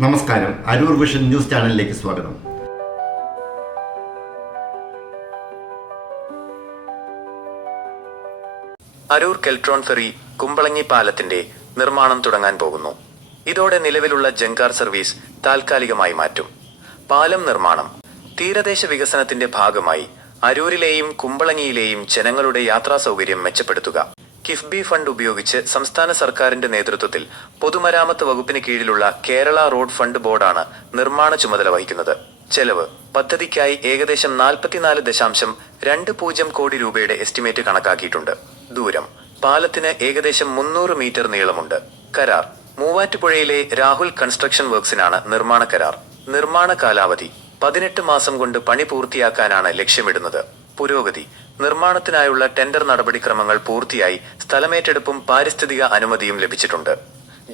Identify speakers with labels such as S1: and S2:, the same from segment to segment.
S1: നമസ്കാരം. Aroor vision news ചാനലിലേക്ക് സ്വാഗതം.
S2: അരൂർ കെൽട്രോൺ ഫെറി കുമ്പളങ്ങി പാലത്തിന്റെ നിർമ്മാണം തുടങ്ങാൻ പോകുന്നു. ഇതോടെ നിലവിലുള്ള ജങ്കാർ സർവീസ് താൽക്കാലികമായി മാറ്റും. പാലം നിർമ്മാണം തീരദേശ വികസനത്തിന്റെ ഭാഗമായി അരൂരിലെയും കുമ്പളങ്ങിയിലെയും ജനങ്ങളുടെ യാത്രാ സൗകര്യം മെച്ചപ്പെടുത്തുക. കിഫ്ബി ഫണ്ട് ഉപയോഗിച്ച് സംസ്ഥാന സർക്കാരിന്റെ നേതൃത്വത്തിൽ പൊതുമരാമത്ത് വകുപ്പിന് കീഴിലുള്ള കേരള റോഡ് ഫണ്ട് ബോർഡാണ് നിർമ്മാണ ചുമതല വഹിക്കുന്നത്. ചെലവ് പദ്ധതിക്കായി ഏകദേശം നാൽപ്പത്തിനാല് ദശാംശം രണ്ട് പൂജ്യം കോടി രൂപയുടെ എസ്റ്റിമേറ്റ് കണക്കാക്കിയിട്ടുണ്ട്. ദൂരം പാലത്തിന് ഏകദേശം മുന്നൂറ് മീറ്റർ നീളമുണ്ട്. കരാർ മൂവാറ്റുപുഴയിലെ രാഹുൽ കൺസ്ട്രക്ഷൻ വർക്സിനാണ് നിർമ്മാണ കരാർ. നിർമ്മാണ കാലാവധി പതിനെട്ട് മാസം കൊണ്ട് പണി പൂർത്തിയാക്കാനാണ് ലക്ഷ്യമിടുന്നത്. പുരോഗതി. നിർമ്മാണത്തിനായുള്ള ടെൻഡർ നടപടിക്രമങ്ങൾ പൂർത്തിയായി സ്ഥലമേറ്റെടുപ്പും പാരിസ്ഥിതിക അനുമതിയും ലഭിച്ചിട്ടുണ്ട്.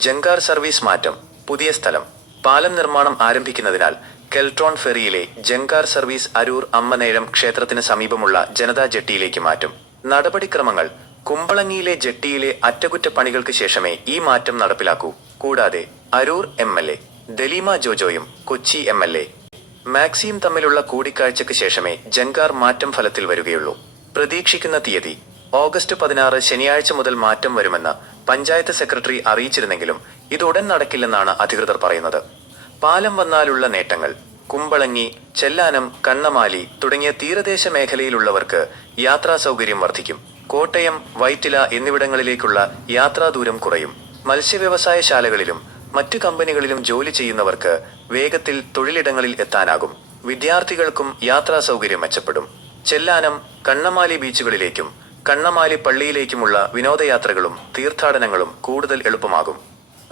S2: ജങ്കാർ സർവീസ് മാറ്റം പുതിയ സ്ഥലം. പാലം നിർമ്മാണം ആരംഭിക്കുന്നതിനാൽ കെൽട്രോൺ ഫെറിയിലെ ജങ്കാർ സർവീസ് അരൂർ അമ്മനേഴം ക്ഷേത്രത്തിന് സമീപമുള്ള ജനതാ ജെട്ടിയിലേക്ക് മാറ്റും. നടപടിക്രമങ്ങൾ കുമ്പളങ്ങിയിലെ ജെട്ടിയിലെ അറ്റകുറ്റപ്പണികൾക്ക് ശേഷമേ ഈ മാറ്റം നടപ്പിലാക്കൂ. കൂടാതെ Aroor M L A Daleema ജോജോയും Kochi M L A മാക്സിയും തമ്മിലുള്ള കൂടിക്കാഴ്ചയ്ക്ക് ശേഷമേ ജങ്കാർ മാറ്റം ഫലത്തിൽ വരികയുള്ളൂ. പ്രതീക്ഷിക്കുന്ന തീയതി ഓഗസ്റ്റ് പതിനാറ് ശനിയാഴ്ച മുതൽ മാറ്റം വരുമെന്ന് പഞ്ചായത്ത് സെക്രട്ടറി അറിയിച്ചിരുന്നെങ്കിലും ഇത് ഉടൻ നടക്കില്ലെന്നാണ് അധികൃതർ പറയുന്നത്. പാലം വന്നാലുള്ള നേട്ടങ്ങൾ കുമ്പളങ്ങി ചെല്ലാനം കണ്ണമാലി തുടങ്ങിയ തീരദേശ മേഖലയിലുള്ളവർക്ക് യാത്രാ സൗകര്യം വർദ്ധിക്കും. കോട്ടയം വൈറ്റില എന്നിവിടങ്ങളിലേക്കുള്ള യാത്രാ ദൂരം കുറയും മത്സ്യവ്യവസായശാലകളിലും മറ്റു കമ്പനികളിലും ജോലി ചെയ്യുന്നവർക്ക് വേഗത്തിൽ തൊഴിലിടങ്ങളിൽ എത്താനാകും. വിദ്യാർത്ഥികൾക്കും യാത്രാ സൗകര്യം മെച്ചപ്പെടും. ചെല്ലാനം കണ്ണമാലി ബീച്ചുകളിലേക്കും കണ്ണമാലി പള്ളിയിലേക്കുമുള്ള വിനോദയാത്രകളും തീർത്ഥാടനങ്ങളും കൂടുതൽ എളുപ്പമാകും.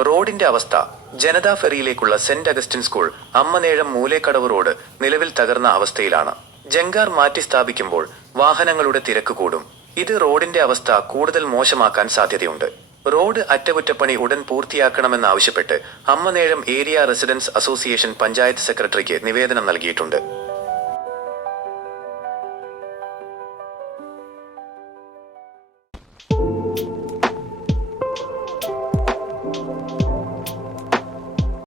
S2: റോഡിന്റെ അവസ്ഥ Janatha ഫെറിയിലേക്കുള്ള saint Augustine school Ammanezham Moolekkadavu road നിലവിൽ തകർന്ന അവസ്ഥയിലാണ്. ജങ്കാർ മാറ്റി സ്ഥാപിക്കുമ്പോൾ വാഹനങ്ങളുടെ തിരക്ക് കൂടും. ഇത് റോഡിന്റെ അവസ്ഥ കൂടുതൽ മോശമാക്കാൻ സാധ്യതയുണ്ട്. റോഡ് അറ്റകുറ്റപ്പണി ഉടൻ പൂർത്തിയാക്കണമെന്നാവശ്യപ്പെട്ട് Ammanezham area residence association panchayat സെക്രട്ടറിക്ക് നിവേദനം നൽകിയിട്ടുണ്ട്